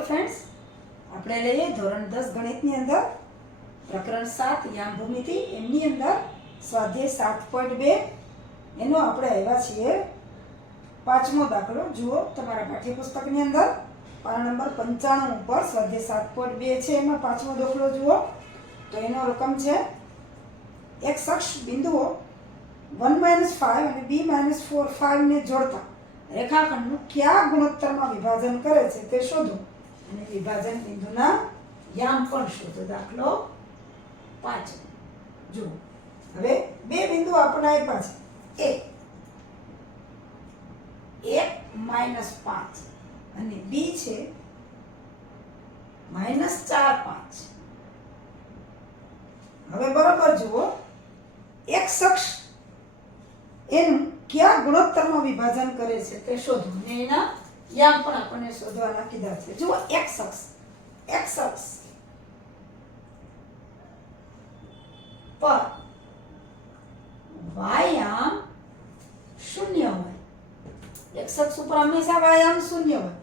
Hello friends, આપણે લઈએ ધોરણ 10 ગણિતની અંદર પ્રકરણ 7 યામ ભૂમિતિ. એમની અંદર સ્વાધ્યાય 7.2 એનો આપણે આવ્યા છીએ પાંચમો દાખલો. જુઓ તમારા પાઠ્યપુસ્તકની અંદર પાના નંબર 95 ઉપર સ્વાધ્યાય 7.2 છે. એમાં પાંચમો દાખલો જુઓ તો એનો રકમ છે એક શખ્સ બિંદુઓ 1 - 5 અને b - 4 5 ને જોડતા રેખાખંડનું કયા ગુણોત્તરમાં વિભાજન કરે છે તે શોધો અને વિભાજન બિંદુના યામ પણ શોધો. દાખલો 5 જુઓ. હવે બે બિંદુ આપણને આપ્યા છે, a 1 - 5 અને b છે -4 5. હવે બરોબર જુઓ, એક શખ્સ એનું કયા ગુણોત્તરમાં વિભાજન કરે છે તે શોધો અને એના યામ પણ આપણને શોધવાના કીધા છે. જુઓ, એક શખ્સ પર વાયામ 0 હોય. એક શખ્સ ઉપર હંમેશા વાયામ 0 હોય.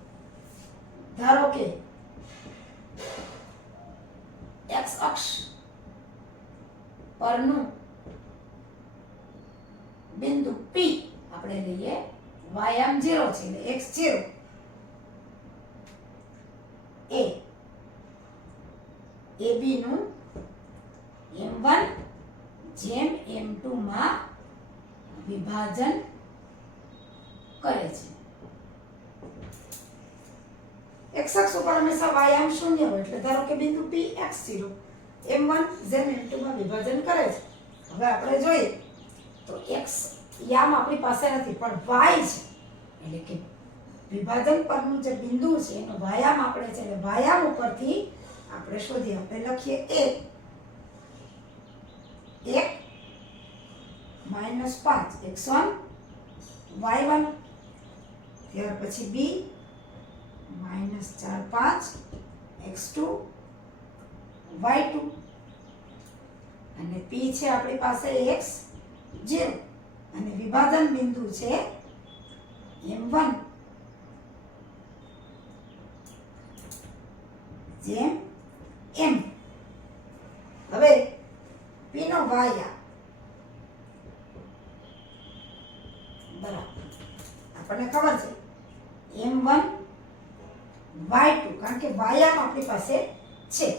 ધારો કે x અક્ષ પરનું બિંદુ P આપણે લઈએ, વાયામ 0 છે એટલે x 0. AB નું m1 જેમ m2 માં વિભાજન કરે છે. એક શખ્સ ઉપર હંમેશા વાયામ 0 હોય એટલે ધારો કે બિંદુ P x0 m1 જેમ m2 માં વિભાજન કરે છે. હવે આપણે જોઈએ તો x યામ આપણી પાસે નથી પણ y છે એટલે કે વિભાજન પરનું જે બિંદુ છે એનો વાયામ આપણે છે એટલે વાયામ ઉપરથી આપણે શોધીએ. આપણે લખીએ a 1 - 5 x1 y1, ત્યાર પછી b -4 5 x2 y2 અને p છે આપણી પાસે x0 અને વિભાજન બિંદુ છે m1 જેમ m. હવે p નો વાયા બરાબર આપણને ખબર છે m1 y2 કારણ કે વાયામ આપણી પાસે છે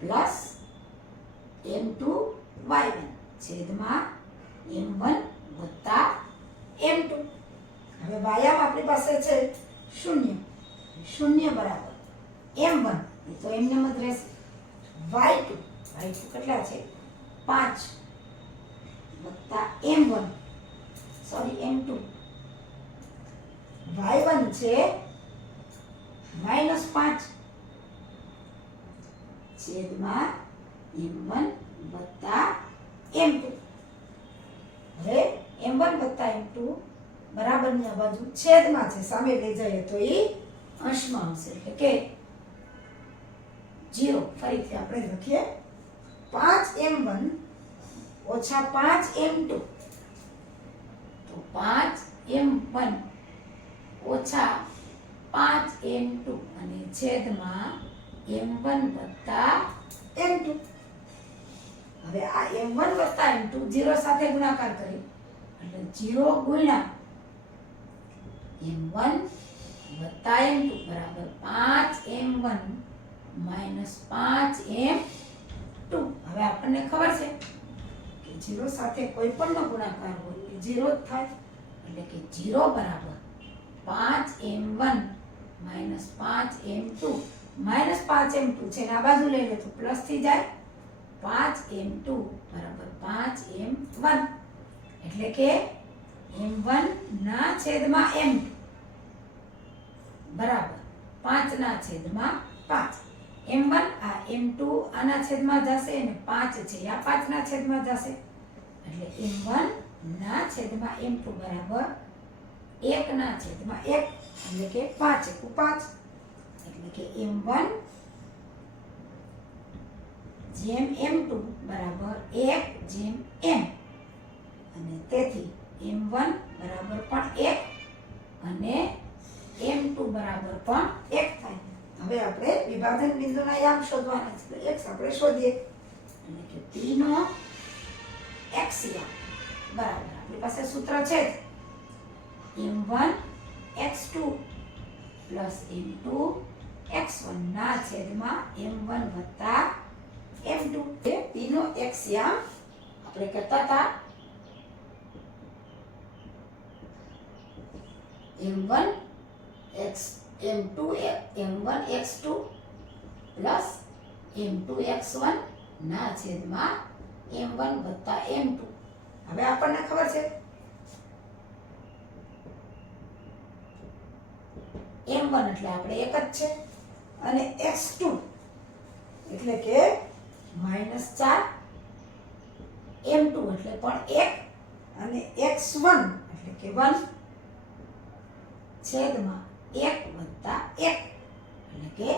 પ્લસ m2 y1 છેદમાં m1 વત્તા m2. હવે વાયામ આપણી પાસે છે 0 બરાબર m1 એ તો એમને જ રહેશે. y2 કેટલા છે 5 વત્તા m2 y1 છે -5 છેદમાં m1 વત્તા m2. હવે m1 વત્તા m2 બરાબરની આ બાજુ છેદમાં છે, સામે લઈ જઈએ તો એ અંશમાં આવશે એટલે કે 0. ફરીથી આપણે લખીએ 5m1 ઓછા 5m2 તો 5m1 ઓછા 5m2 અને છેદમાં m1 વત્તા m2. હવે આ m1 વત્તા m2 0 સાથે ગુણાકાર કરી એટલે 0 ગુણ્યા m1 વત્તા m2 બરાબર 5m1 5m2. હવે આપણને ખબર છે કે 0 સાથે કોઈ પણનો ગુણાકાર હોય એ 0 જ થાય એટલે કે 0 બરાબર 5m1 5m2 5m2 છે ને આ બાજુ લઈ લે તો પ્લસ થઈ જાય 5m2 બરાબર 5m1 એટલે કે m1 ના છેદમાં m2 બરાબર 5 ના છેદમાં 5. m1 આ m2 આના છેદમાં જશે અને 5 છે આ 5 ના છેદમાં જશે એટલે m1 ના છેદમાં m2 બરાબર 1 ના છેદમાં 1 એટલે કે 5 × 5 એટલે કે m1 જેમ m2 બરાબર 1 જેમ m અને તેથી m1 બરાબર પણ 1 અને m2 m2 બરાબર પણ 1 થાય. હવે આપણે વિભાજન બિંદુના યામ શોધવાના છે. તો x આપણે શોધીએ એટલે કે p નો x યામ બરાબર આપણી પાસે સૂત્ર છે જ m1 x2 plus m2 x1 ના છેદમાં m1 વત્તા m2. એ p નો x યામ આપણે કરતા હતા m1 x2 plus m2 x1 ના છેદમાં m1 વત્તા m2. હવે આપણને ખબર છે m1 એટલે આપણે એક જ છે અને x2 એટલે કે -4, m2 એટલે પણ 1 અને x1 એટલે કે 1 છેદમાં 1 વત્તા 1 એટલે કે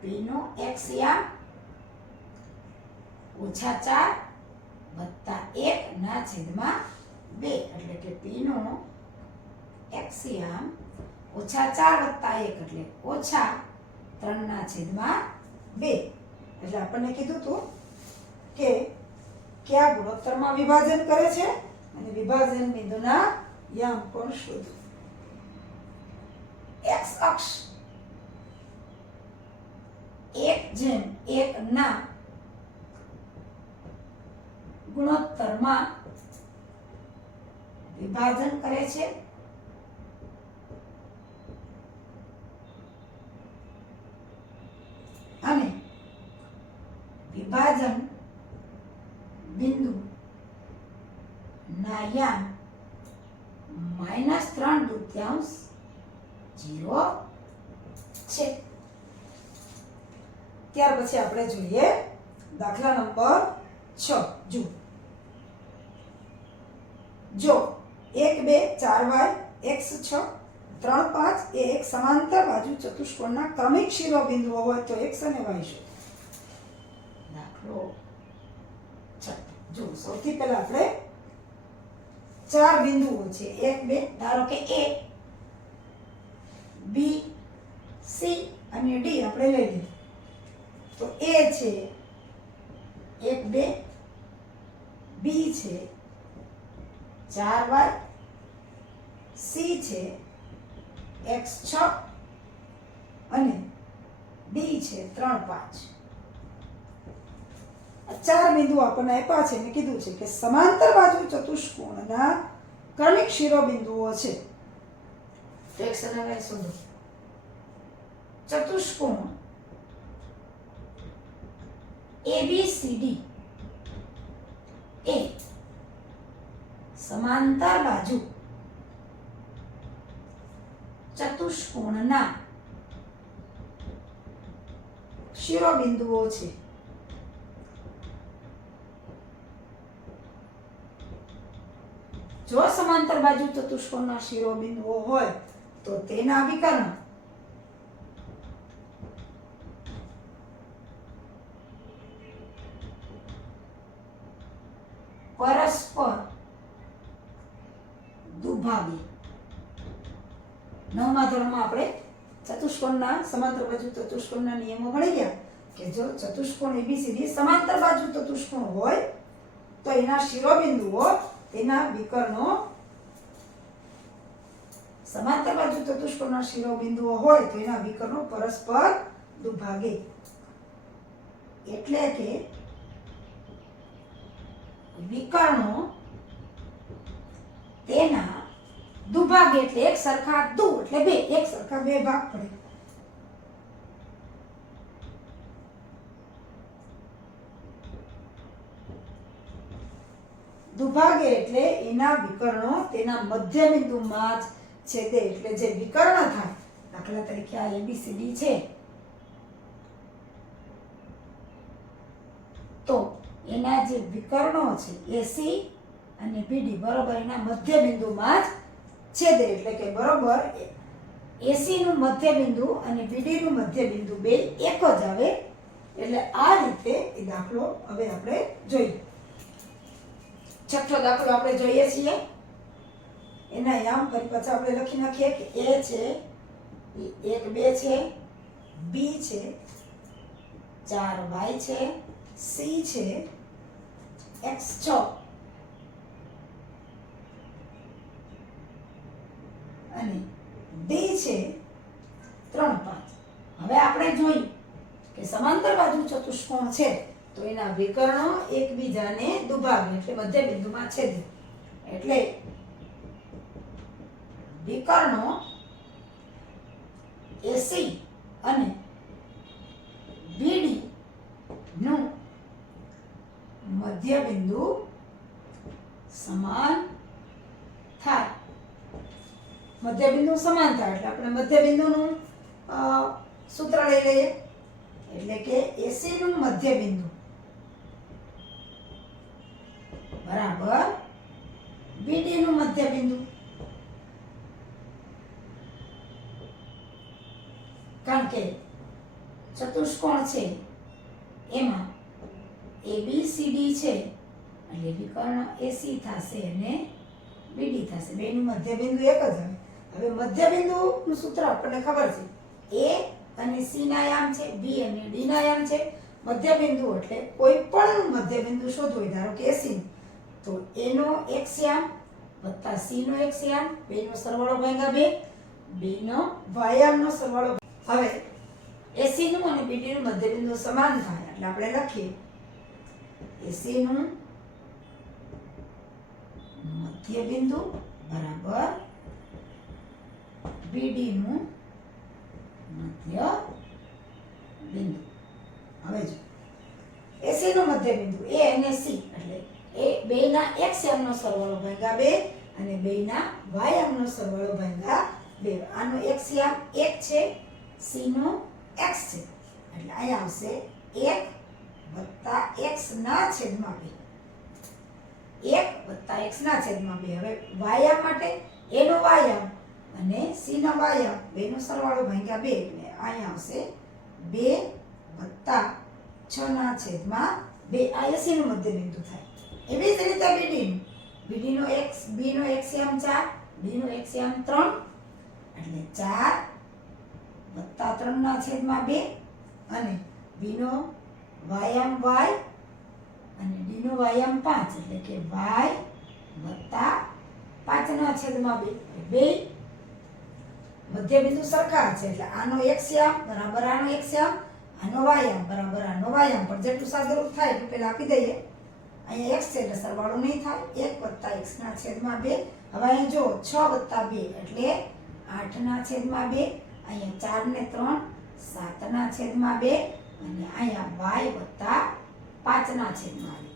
p નો x યામ -4 વત્તા 1 ના છેદમાં 2 એટલે કે p નો x યામ -4 વત્તા 1 એટલે -3 ના છેદમાં 2. એટલે આપણને કીધું હતું કે કયા ગુણોત્તરમાં વિભાજન કરે છે અને વિભાજન બિંદુના યામ કોણ શોધો. x અક્ષ 1:1 ના ગુણોત્તરમાં વિભાજન કરે છે અને વિભાજન બિંદુ ના યામ -3/2 0 છે. ત્યાર પછી આપણે જોઈએ દાખલા નંબર 6. જો 1 2 4y x6 3 5 એ એક સમાંતર બાજુ ચતુષ્કોણના ક્રમિક શિરોબિંદુઓ હોય તો x અને y શોધો. દાખલો 6. જો સૌથી પહેલા આપણે 4 બિંદુઓ છે 1 2 ધારો કે a b c અને d આપણે લઈ લઈએ. તો a છે 1 2, b છે 4y, c છે x6 અને d છે 3 5. આ 4 બિંદુ આપણને આપ્યા છે અને કીધું છે કે સમાંતર બાજુ ચતુષ્કોણના ક્રમિક શિરોબિંદુઓ છે. તો x અને y શોધો. ચતુષ્કોણ ABCD એ સમાંતર બાજુ ચતુષ્કોણના શિરોબિંદુઓ છે. જો સમાંતર બાજુ ચતુષ્કોણના શિરોબિંદુઓ હોય તો તેના વિકર્ણ પરસ્પર દુભાગે. 9મા ધોરણમાં આપણે ચતુષ્કોણના સમાંતર બાજુ ચતુષ્કોણના નિયમો ભણી ગયા કે જો ચતુષ્કોણ ABCD સમાંતર બાજુ ચતુષ્કોણ હોય તો એના શિરોબિંદુઓ તેના વિકર્ણો સમાંતર બાજુ ચતુષ્કોણના શિરોબિંદુઓ હોય તો એના વિકર્ણો પરસ્પર દુભાગે. એટલે કે વિકર્ણો તેના દુભાગે એટલે એક સરખા દુ એટલે બે, એક સરખા બે ભાગ પડે. દુભાગે એટલે એના વિકર્ણો તેના મધ્ય બિંદુમાં જ છેદે. એટલે જે વિકર્ણ થાય, દાખલા તરીકે આ ABCD છે તો એના જે વિકર્ણો છે AC અને BD બરોબર એના મધ્ય બિંદુમાં જ છેદે. એટલે કે બરોબર AC નું મધ્ય બિંદુ અને BD નું મધ્ય બિંદુ બે એક જ આવે. એટલે આ રીતે એ દાખલો હવે આપણે જોઈએ. છઠ્ઠો દાખલો આપણે જોઈએ છીએ. એના યામ ફરી પાછા આપણે લખી નાખીએ કે A છે 1 2 છે, બી છે, 4 વાય છે, સી છે, એક્સ 6 અને ડી છે 3 5. હવે આપણે જોયું કે સમાંતર બાજુ ચતુષ્કોણ છે તો એના વિકર્ણો એકબીજાને દુભાગે એટલે મધ્ય બિંદુમાં છેદે. એટલે વિકર્ણો એસી અને બીડી નું મધ્ય બિંદુ સમાન થાય. મધ્ય બિંદુ સમાન થાય એટલે આપણે મધ્ય બિંદુનું સૂત્ર લઈ લઈએ. એટલે કે એસી નું મધ્ય બિંદુ બરાબર બીડી નું મધ્ય બિંદુ. કારણ કે ચતુષ્કોણ છે એમાં ABCD છે એટલે વિકર્ણ AC થશે અને BD થશે. બેનું મધ્ય બિંદુ એક જ આવે. હવે મધ્ય બિંદુનું સૂત્ર આપણને ખબર છે. A અને C ના યામ છે, B અને D ના યામ છે. મધ્ય બિંદુ એટલે કોઈ પણ મધ્ય બિંદુ શોધવું હોય, ધારો કે AC તો A નો x યામ વત્તા C નો x યામ બેનો સરવાળો ભાગ્યા 2, B નો y યામનો સરવાળો. હવે AC નું અને BD નું મધ્ય બિંદુ સમાન થાય એટલે આપણે લખીએ AC નું મધ્ય બિંદુ બરાબર BD નું મધ્ય બિંદુ. હવે જો AC નું મધ્ય બિંદુ A અને C એટલે એ બેના x યામનો સરવાળો ભાગ્યા 2 અને બેના y યામનો સરવાળો ભાગ્યા 2. આનો x યામ 1 છે, C નો x છે એટલે અહીંયા આવશે 1 + x ના છેદમાં 2. 1 + x ના છેદમાં 2. હવે y યામ માટે a નો y યામ અને c નો y યામ બેનો સરવાળો ભાગ્યા 2 એટલે અહીંયા આવશે 2 + 6 ના છેદમાં 2. આ AC નું મધ્ય બિંદુ થાય. એવી જ રીતે BD નો x, B નો x યામ 4, D નો x યામ 3 એટલે 4 + 3 ના છેદમાં 2 અને B નો y યામ y અને D નો y યામ 5 એટલે કે y + 5 ના છેદમાં 2. બે મધ્ય બિંદુ સરખા છે એટલે આનો x યામ બરાબર આનો x યામ, આનો y યામ બરાબર આનો y યામ. પણ જેટલું સાદુરૂપ થાય એટલું પહેલા આપી દઈએ. અહીંયા x છે એટલે સરવાળો નહીં થાય. 1 + x ના છેદમાં 2. હવે અહીંયા જો 6 + 2 એટલે 8 ના છેદમાં 2. અહીંયા 4 ને 3 7 ના છેદમાં 2 અને અહીંયા y + 5 ના છેદમાં 2.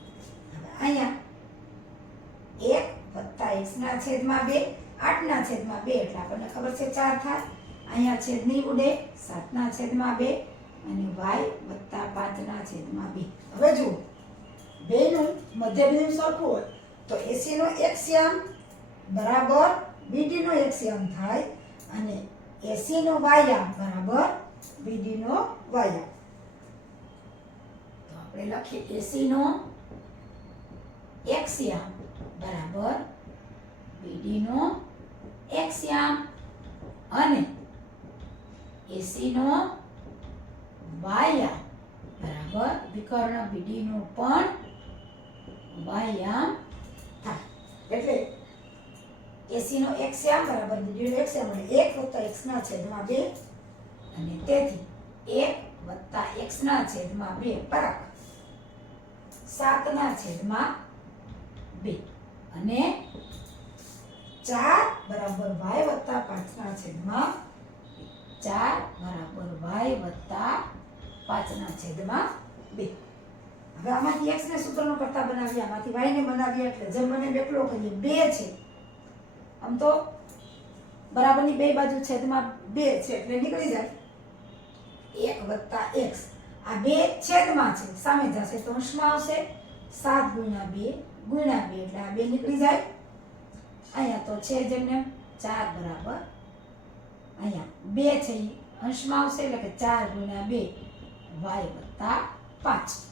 હવે અહીંયા 1 + x ના છેદમાં 2, 8 ના છેદમાં 2 એટલે આપણને ખબર છે 4 થાય. અહીંયા છેદ નહીં ઉડે, 7 ના છેદમાં 2 અને y + 5 ના છેદમાં 2. હવે જુઓ બેનું મધ્ય બિંદુ સરખું હોય તો AC નો x યામ બરાબર BD નો x યામ થાય અને AC નો y યામ બરાબર BD નો y યામ. તો આપણે લખીએ AC નો x યામ બરાબર BD નો x યામ અને AC નો y યામ બરાબર વિકર્ણ BD નો પણ y યામ થાય. એટલે AC નો x યામ બરાબર BD નો x યામ એટલે 1 + x ના છેદમાં 2 અને તેથી 1 + x ના છેદમાં 2 બરાબર 7 ના છેદમાં 2 અને 4 બરાબર y + 5 ના છેદમાં 4 બરાબર y + 5 ના છેદમાં 2. હવે આમાંથી x ને સૂત્રનો કરતા બનાવીએ, આમાંથી y ને બનાવીએ એટલે જેમ મને બેકલો કરીએ 2 છે. આમ તો બરાબરની બે બાજુ છેદમાં 2 છે એટલે નીકળી જાય 1 + x. આ 2 છેદમાં છે સામે જશે તો અંશમાં આવશે 7 × 2 × 2 એટલે આ 2 નીકળી જાય. અહીંયા તો છે જેમને 4 બરાબર અહીંયા 2 છે એ અંશમાં આવશે એટલે કે 4 × 2 y + 5.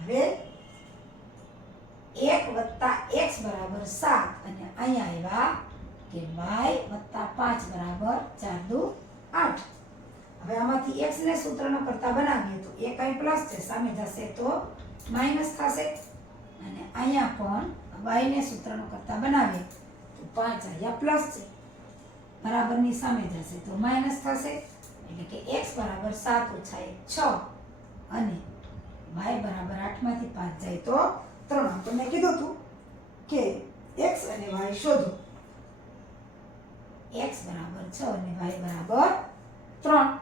હવે 1 + x બરાબર 7 અને અહીંયા આવ્યા કે y + 5 બરાબર 4 × 2 8. હવે આમાંથી x ને સૂત્રનો કરતા બનાવીએ તો એ કઈ પ્લસ છે, સામે જશે તો માઈનસ થશે. અને અહીંયા પણ y ને સૂત્રનો કરતા બનાવીએ તો 5 અહીંયા પ્લસ છે, બરાબરની સામે જશે તો માઈનસ થશે. એટલે કે x બરાબર 7 ઓછા 1 6 અને y બરાબર 8 માંથી 5 જાય તો 3. આપણને કીધું હતું કે x અને y શોધો. x બરાબર 6 અને y બરાબર 3.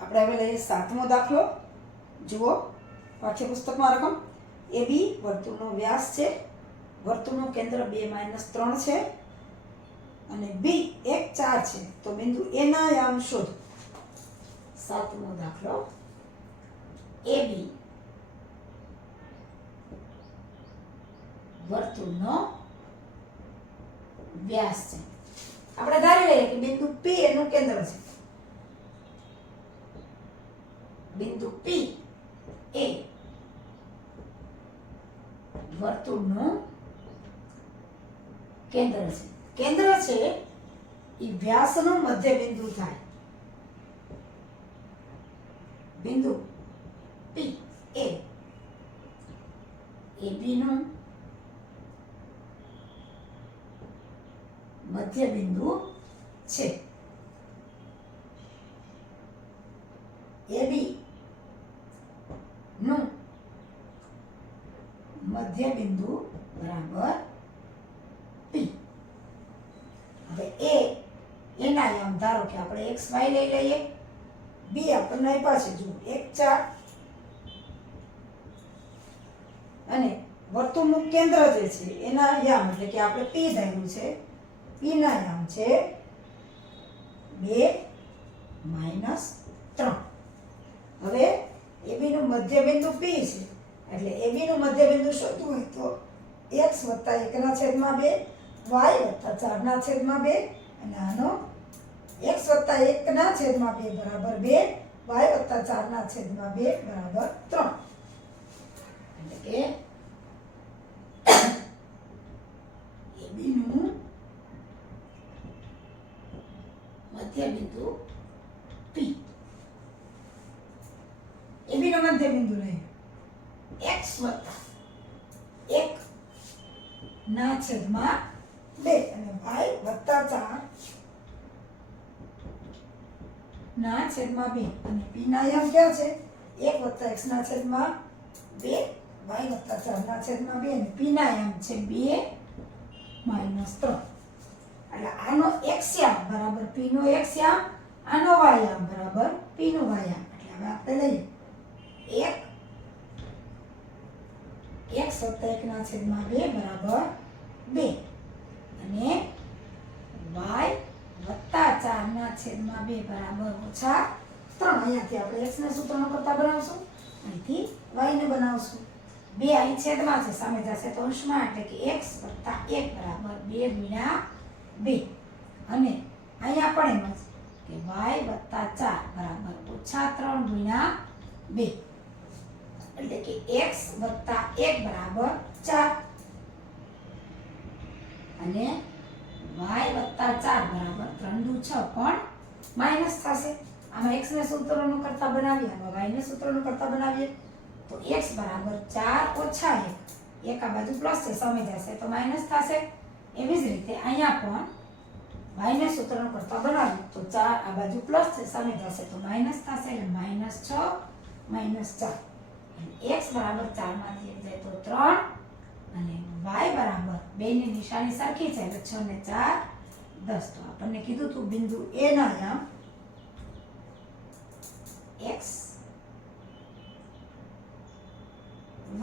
આપણે હવે લઈએ 7મો દાખલો. જુઓ પાઠ્યપુસ્તકમાં રકમ AB વર્તુળનો વ્યાસ છે, વર્તુળનું કેન્દ્ર 2 - 3 છે અને B 1 4 છે. તો બિંદુ A ના યામ શોધો. 7મો દાખલો AB વર્તુળનો વ્યાસ છે. આપણે ધારી લઈએ કે બિંદુ P એનું કેન્દ્ર છે. બિંદુ P એ વર્તુળનું કેન્દ્ર છે. કેન્દ્ર છે એ વ્યાસનું મધ્ય બિંદુ થાય. બિંદુ P એ AB નું મધ્ય બિંદુ છે. AB નું મધ્ય બિંદુ બરાબર P. હવે એના યામ ધારો કે આપણે x y લઈ લઈએ. B આપણને આપ્યા છે જુઓ 1 4 અને વર્તુળનું કેન્દ્ર જે છે એના યામ એટલે કે આપણે P ધાર્યું છે. P ના યામ છે 2 - 3. હવે AB નું મધ્ય બિંદુ P છે એટલે AB નું મધ્ય બિંદુ શોધવું હોય તો x + 1/2 y + 4/2 અને આનો x + 1/2 બરાબર 2 y + 4/2 બરાબર 3. એટલે કે AB નું મધ્ય બિંદુ P. AB નો મધ્ય બિંદુ લઈએ x + 1/2 અને y + 4/2 અને P ના યામ ક્યાં છે 1 + x/2 y + 4/2 અને P ના યામ છે 2 - 3. એટલે આનો x યામ બરાબર P નો x યામ, આનો y યામ બરાબર P નો y યામ. એટલે હવે આપણે લઈએ 1 x + 1/2 બરાબર 2 અને y + 4/2 બરાબર -3. અહીંયાથી આપણે x ને સૂત્રનો કરતા બનાવશું, અહીંથી y ને બનાવશું. 2 અહીં છેદમાં છે, સામે જશે તો અંશમાં એટલે કે x + 1 બરાબર 2 × 2 અને અહીંયા પણ એમ જ કે y + 4 બરાબર -3 × 2 એટલે કે x + 1 બરાબર 4 અને y + 4 બરાબર 3 × 6 પણ માઈનસ થશે. આમાં x ને સૂત્રનું કરતા બનાવીએ, આમાં y ને સૂત્રનું કરતા બનાવીએ તો x બરાબર 4 - 1. એક આ બાજુ પ્લસ છે, સામે જશે તો માઈનસ થશે. એવી જ રીતે અહીંયા પણ y ને સૂત્રનું કરતા બનાવીએ તો 4 આ બાજુ પ્લસ છે, સામે જશે તો માઈનસ થશે એટલે -6 - 4. x બરાબર 4 માંથી 1 જાય તો 3 અને y બરાબર 2 ની નિશાની સરખી છે એટલે 6 ને 4 10. તો આપણને કીધું હતું બિંદુ A ના યામ x y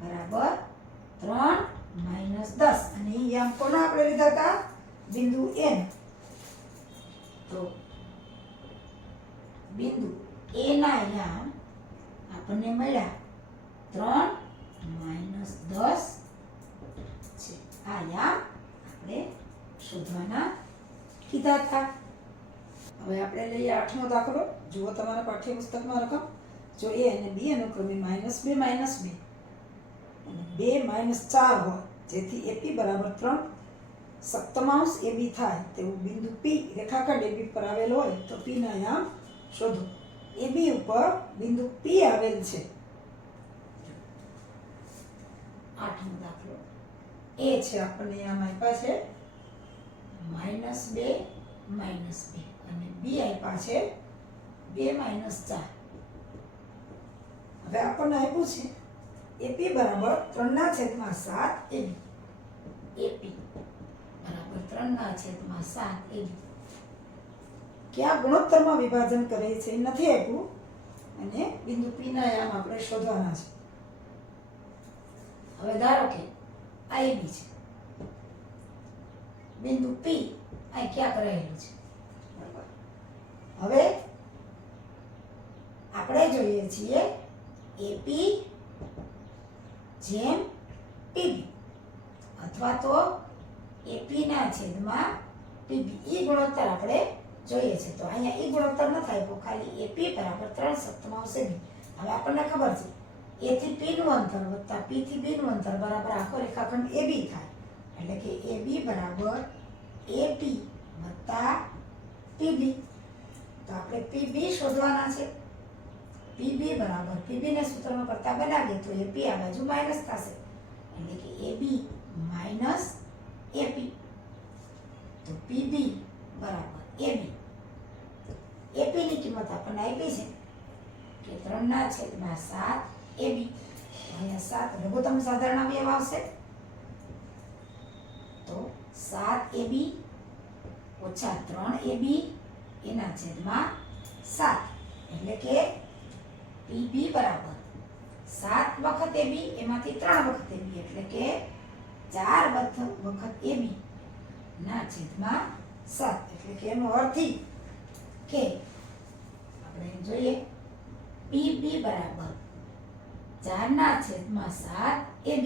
બરાબર 3 - 10 અને એ યામ કોના આપણે લીધા હતા બિંદુ A ના. તો બિંદુ A ના યામ આપણને મળ્યા 3 - 10 છે. આ યામ આપણે શોધવાના કીધા હતા. હવે આપણે લઈએ 8મો દાખલો. જુઓ તમારા પાઠ્યપુસ્તકમાં રકમ. જો A અને B અનુક્રમે -2 - 2 અને 2 - 4 હોય જેથી AP બરાબર 3 સપ્તમાંશ AB થાય તેવું બિંદુ P રેખાખંડ AB પર આવેલ હોય તો P ના યામ શોધો. AB ઉપર બિંદુ P આવેલ છે. 8મો દાખલો એ છે આપણને યામ આપ્યા છે -2 -2 અને B આપ્યા છે 2 - 4. હવે આપણને આપ્યું છે AP બરાબર 3/7 AB. AP બરાબર 3/7 AB. કયા ગુણોત્તરમાં વિભાજન કરે છે એ નથી આપ્યું અને બિંદુ P ના યામ આપણે શોધવાના છે. હવે ધારો કે આ AB છે, બિંદુ P અહીં ક્યાંક રહેલું છે, બરાબર. હવે આપણે જોઈએ છીએ AP જેમ PB અથવા તો AP ના છેદમાં PB. ઈ ગુણોત્તર આપણે જોઈએ છે. તો અહીંયા ઈ ગુણોત્તર ન થાય તો ખાલી AP બરાબર 3/7 AB. હવે આપણને ખબર છે A થી P નું અંતર વત્તા P થી B નું અંતર બરાબર આખો રેખાખંડ AB થાય. એટલે કે AB બરાબર AP વત્તા PB. તો આપણે PB શોધવાના છે. PB બરાબર PB ને સૂત્રમાં કરતા બનાવીએ તો AP આ બાજુ માઈનસ થશે. એટલે કે AB માઈનસ AP. તો PB બરાબર AB. AP ની કિંમત આપણને આપી છે કે 3/7 AB. અહીંયા 7 લઘુત્તમ સાધારણ અવયવ આવશે તો 7AB ઓછા 3AB એના છેદમાં 7. એટલે કે PB બરાબર 7 વખત AB એમાંથી 3 વખત AB એટલે કે 4 વખત AB ના છેદમાં 7. એટલે કે એનો અર્થ ઈ કે આપણે જોઈએ PB બરાબર 4/7 AB.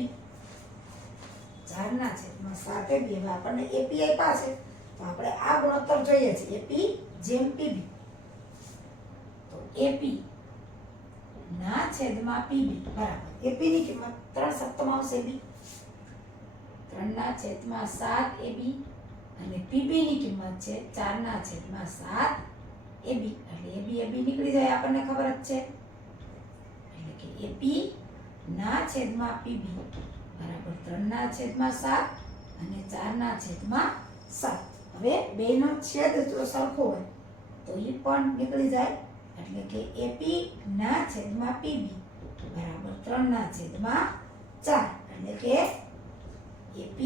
4/7 AB. હવે આપણને AP આપ્યા છે તો આપણે આ ગુણોત્તર જોઈએ છે AP જેમ PB. તો AP ના છેદમાં PB બરાબર AP ની કિંમત 3/7 AB. 3/7 AB અને PB ની કિંમત છે 4/7 AB. એટલે AB નીકળી જાય આપણને ખબર જ છે. એટલે કે AP ના છેદમાં PB બરાબર 3/7 અને 4/7. હવે બેનો છેદ જો સરખો હોય તો એ પણ નીકળી જાય. એટલે કે AP ના છેદમાં PB બરાબર 3/4. એટલે કે AP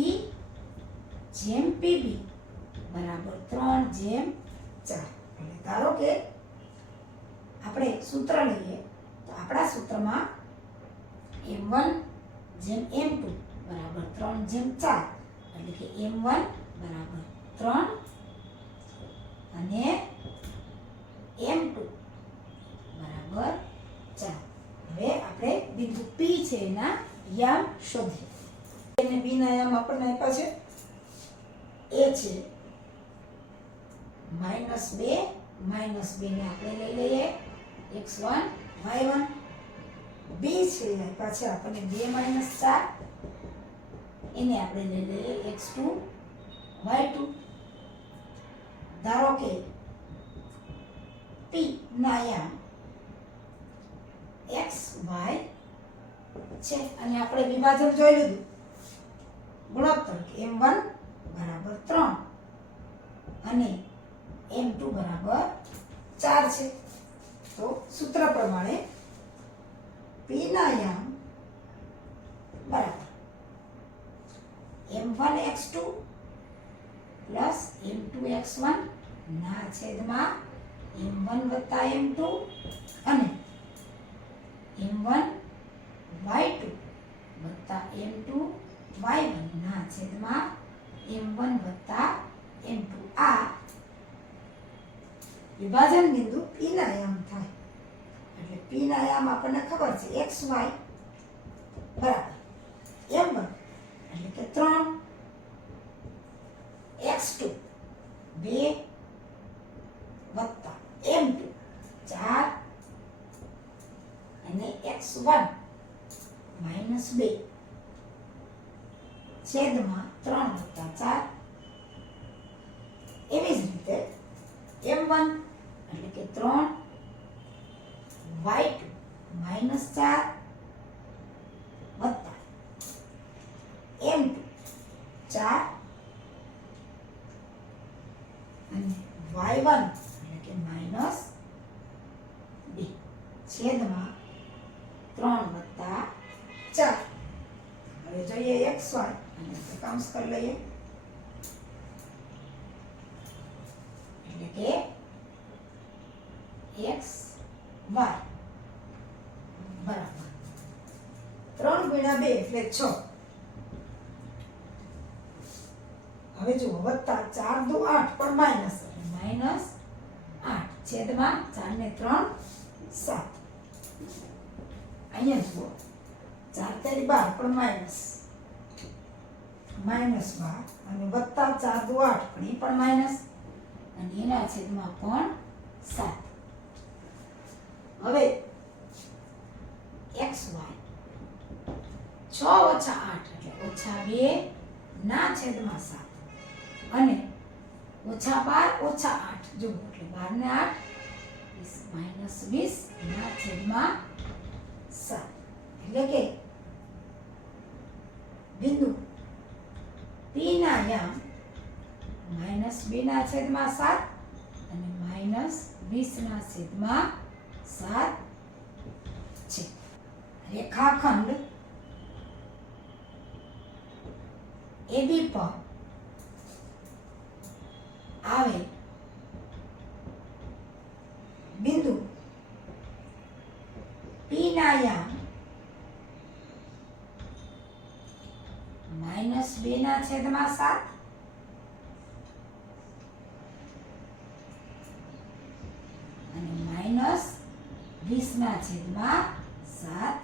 જેમ PB બરાબર 3/4. એટલે ધારો કે આપણે સૂત્ર લઈએ તો આપણા સૂત્રમાં M1 જેમ M2 બરાબર 3/4. એટલે કે M1 બરાબર 3 અને M2 બરાબર 4. હવે આપણે બિંદુ P છે એના યામ શોધીએ. અને B ના યામ આપણને આપ્યા છે A છે -2 ને આપણે લઈ લઈએ x1 y1. B છે આપ્યા છે આપણને 2 - 4 એને આપણે લઈ લઈએ x2 y2. ધારો કે P ના યામ x y છે અને આપણે વિભાજન જોઈ લીધું. ગુણોત્તર M1 બરાબર 3 અને M2 બરાબર 4 છે. તો સૂત્ર પ્રમાણે P ના યામ બરાબર M1x2 પ્લસ M2x1 ના છેદમાં M1 વત્તા M2 અને M1y2 વત્તા M2y1 ના છેદમાં M1 વત્તા M2. આ વિભાજન બિંદુ P ના યામ થાય. એટલે P ના યામ આપણને ખબર છે xy બરાબર M1 એટલે કે 3 x2 2 વત્તા M2 4 અને x1 -2 છેદમાં 3 વત્તા 4 4 અને y1 એટલે કે માઇનસ b છેદમાં 3 વત્તા 4. હવે જોઈએ xy અને કૌંસ કરી લઈએ એટલે કે x y બરાબર 3 ગુણ્યા 2 એટલે 6. હવે જુઓ વત્તા 4 દુ 8 પણ માઇનસ એટલે માઇનસ 8 છેદમાં 4 ને 3 7. અહીંયા જુઓ 4 તેરી 12 પણ માઇનસ માઇનસ 12 અને વત્તા 4 દુ 8 પણ એ પણ માઇનસ અને એના છેદમાં પણ 7. હવે xy 6 ઓછા 8 એટલે ઓછા 2 ના છેદમાં 7 અને ઓછા 12 ઓછા 8 જુઓ એટલે 12 ને 8 માઇનસ 20 ના છેદમાં 7 એટલે કે બિંદુ P ના યામ માઇનસ 2 ના છેદમાં 7 અને માઇનસ 20 ના છેદમાં 7 છે. રેખાખંડ AB પર આવે બિંદુ P ના યામ માઇનસ 2 ના છેદમાં 7 અને માઇનસ 20 ના છેદમાં 7